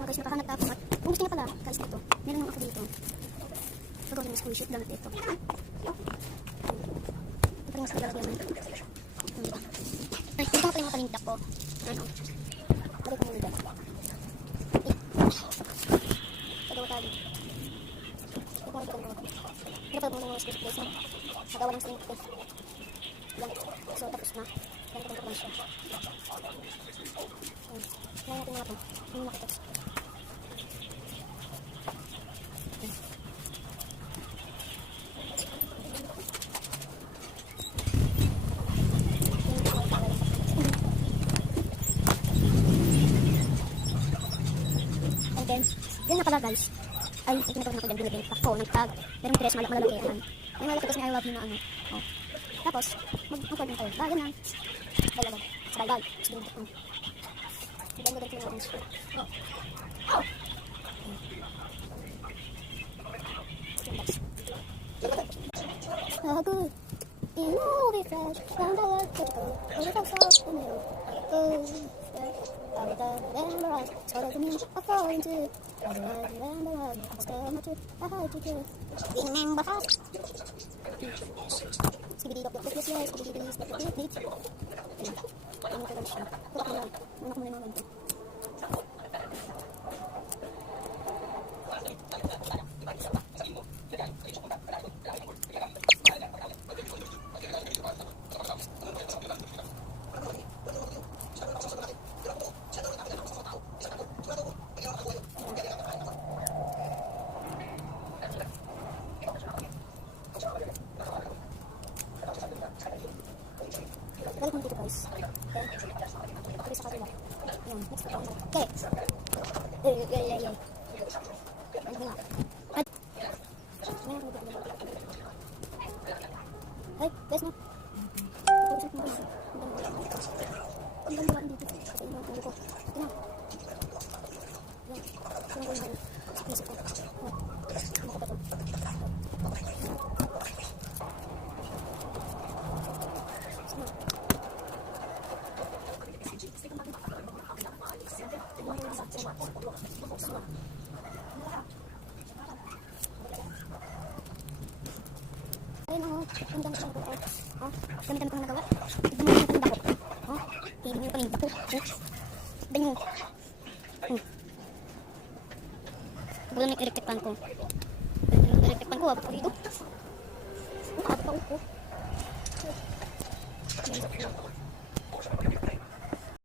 mga guys, nakahanap ako. At kung gusto niya pala, guys, dito. Meron naman ako dito. Gagawin mo squishy sheet lang dito. Ito pa rin mas kagalagyan. Ay, ito pa rin mga panindak ko. Ano? Balik ko muna dyan. Pagawa tayo. Ito pa rin pagawa ko. Pero pag muna mga squishy place, nagawa ng string place. Yan. So, tapos na. Yan ko lang siya. Ngayon natin mga ito. Yung makitex. And then, yan na pala guys. Ay, tinatawag na ko dyan. Binibig ako. Nagtag. Merong tres malalaki yan. Yung malaki kasi I love him na ano. Oh. Tapos, mag-record na tayo. Yan lang. Dalawa. Sabay-bay. Diyan mo dito na orange. Ako, inuwi fresh. Round the world, let's go. A little soft and new. All the memories. So that me, I fall into. All the memories. I still not you. I hide you too. Remember fast. Skibidi dok dok dok yes skibidi dok dok dok dok. Ano ka siya? Put ko lang. Ano ko muna naman ito. Balik mo dito guys. Okay. Pagkakali sa kanila. Ayan. Next pa. Okay. Yeah. Ano nga? Ay. Ay, guys na. Ang ganda lang dito. Kasi yung mga ko. Ito na. Yan. Ito na ganda. Isip ko. Ano ko pa ito? Ayun o, hanggang sa ko. Gamitan ko na nagawa. Tignan mo yung paninda ko. Tignan mo yung paninda ko. Tignan mo. Tignan mo yung electric pan ko. Electric pan ko, abot ko dito. Abot pa ko.